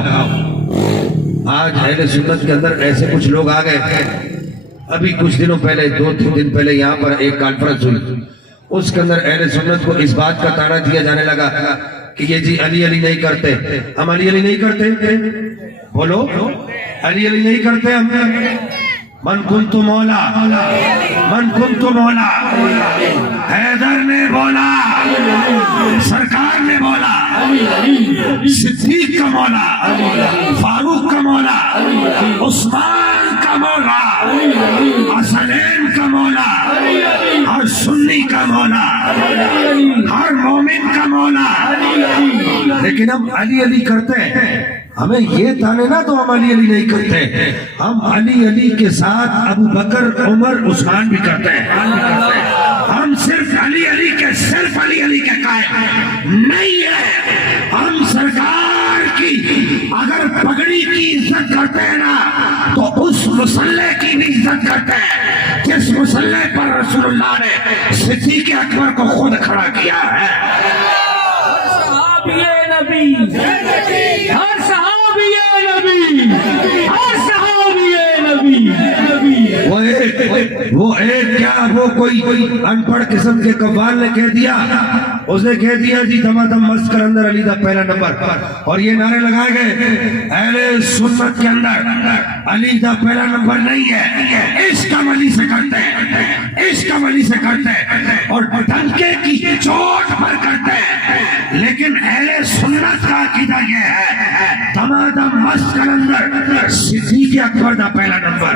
لگاؤ. آج اہل سنت کے اندر ایسے کچھ لوگ آ گئے. ابھی کچھ دنوں پہلے 2-3 دن پہلے یہاں پر ایک کانفرنس ہوئی, اس کے اندر اہل سنت کو اس بات کا تانا دیا جانے لگا کہ یہ جی علی علی نہیں کرتے, ہم علی علی نہیں کرتے. بولو, علی علی نہیں کرتے ہم. من کنت مولا, من کنت مولا, حیدر نے بولا, سرکار نے بولا, صدیق کا مولا, فاروق کا مولا, عثمان کا مولا, حسنین کا مولا, ہر سنی کا مولا, ہر مومن کا مولا. لیکن ہم علی علی کرتے ہیں. ہمیں یہ تانے نہ تو ہم علی علی نہیں کرتے, ہم علی علی کے ساتھ ابو بکر, عمر, عثمان بھی کرتے ہیں. ہم صرف علی علی کے, صرف علی علی کے قائل نہیں ہے. ہم سرکار کی اگر پگڑی کی عزت کرتے ہیں نا تو اس مصلی کی بھی عزت کرتے ہیں جس مصلی پر رسول اللہ نے صدیق اکبر کو خود کھڑا کیا ہے. صحابی نبی, ہر صحابی نبی, ہر صحابی نبی. وہ ایک کیا, وہ کوئی ان پڑھ قسم کے قوال نے کہہ دیا, اس نے کہہ دیا جی دمادم مست کلندر علی دا پہلا نمبر, اور یہ نعرے لگائے گئے اہل سنت کے اندر علی دا پہلا نمبر نہیں ہے, عشق علی سے کرتے ہیں, عشق علی سے کرتے ہیں اور ڈنکے کی چوٹ پر کرتے ہیں. لیکن اہل سنت کا عقیدہ یہ ہے دمادم مست کلندر صدیق اکبر دا پہلا نمبر,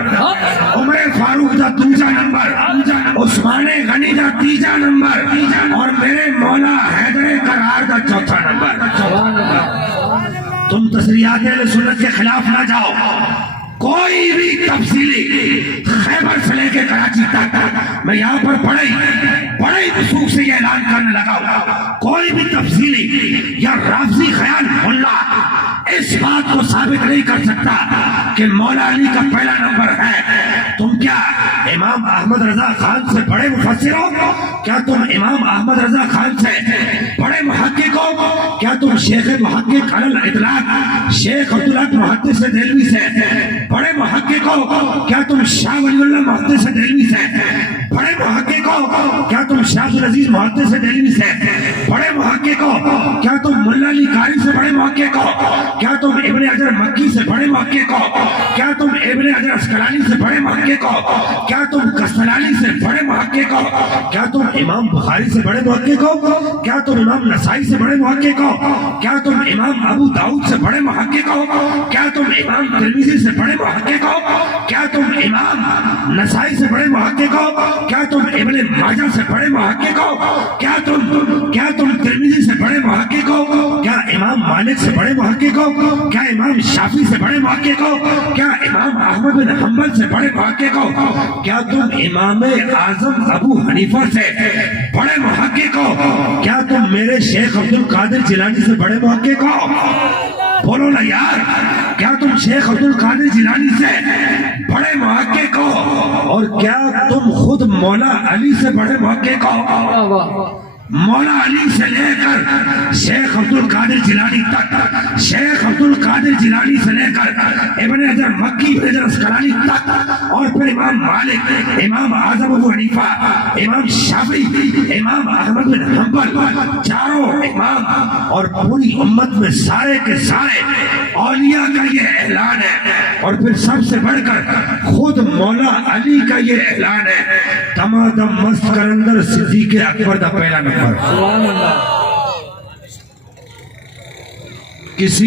عمر فاروق دا دوسرا نمبر, عثمان غنی دا تیسرا نمبر, اور میرے مولا حیدر قرار دا چوتھا نمبر. تم تصریحات اہل سنت کے خلاف نہ جاؤ. کوئی بھی تفصیلی خیبر سے لے کے کراچی تک میں یہاں پر بڑے وثوق سے یہ اعلان کرنے لگا, کوئی بھی تفصیلی یا رافضی خیال ملا اس بات کو ثابت نہیں کر سکتا کہ مولا علی کا پہلا نمبر ہے. تم کیا امام احمد رضا خان سے بڑے مفسر ہو؟ کیا تم امام احمد رضا خان سے بڑے محقق ہو؟ کیا تم شیخ محقق علی الاطلاق شیخ عبدالحق محدث دہلوی سے بڑے محقق ہو؟ کیا تم شاہ ولی اللہ محدث دہلوی سے بڑے محقق ہو؟ کیا تم شاہ عبدالعزیز محدث دہلوی سے بڑے محقق ہو؟ کیا تم ملا علی قاری سے بڑے محقق ہو؟ کیا تم ابن حجر مکی سے بڑے محقق ہو؟ کیا تم ابن حجر اسقلانی سے بڑے محقق ہو؟ کیا تم قسطلانی سے بڑے محقق ہو؟ کیا تم امام بخاری سے بڑے محقق ہو؟ کیا تم امام نسائی سے بڑے محقق ہو؟ کیا تم امام ابو داؤد سے بڑے محقق ہو؟ کیا تم امام ترمذی سے بڑے محقق ہو؟ کیا تم امام نسائی سے بڑے محقق ہو؟ کیا تم ابن ماجہ سے بڑے محقق ہو؟ کیا تم ترمذی سے بڑے محقق ہو؟ کیا امام مالک سے بڑے محقق ہو؟ کیا امام شافعی سے بڑے محقق ہو؟ کیا امام احمد بن حنبل سے بڑے محقق ہو؟ کیا تم امام اعظم ابو حنیفہ سے بڑے محقق ہو؟ کیا تم میرے شیخ عبد القادر جیلانی سے بڑے محقق ہو؟ بولو نا یار, کیا تم شیخ عبد القادر جیلانی سے بڑے محقق ہو؟ اور کیا تم خود مولا علی سے بڑے محقق ہو؟ مولا علی سے لے کر شیخ عبد القادر جیلانی تک, شیخ عبد القادر جیلانی سے لے کر ابن حجر مکی, ابن حجر اسقلانی تک, اور پھر امام مالک, امام اعظم ابو حنیفہ, امام شافعی, امام احمد بن حنبل, چاروں امام اور پوری امت میں سارے کے سارے اولیاء کا یہ اعلان ہے. اور پھر سب سے بڑھ کر خود مولا علی کا یہ اعلان ہے دمادم مست کلندر صدیق اکبر دا پہلا نمبر. کسی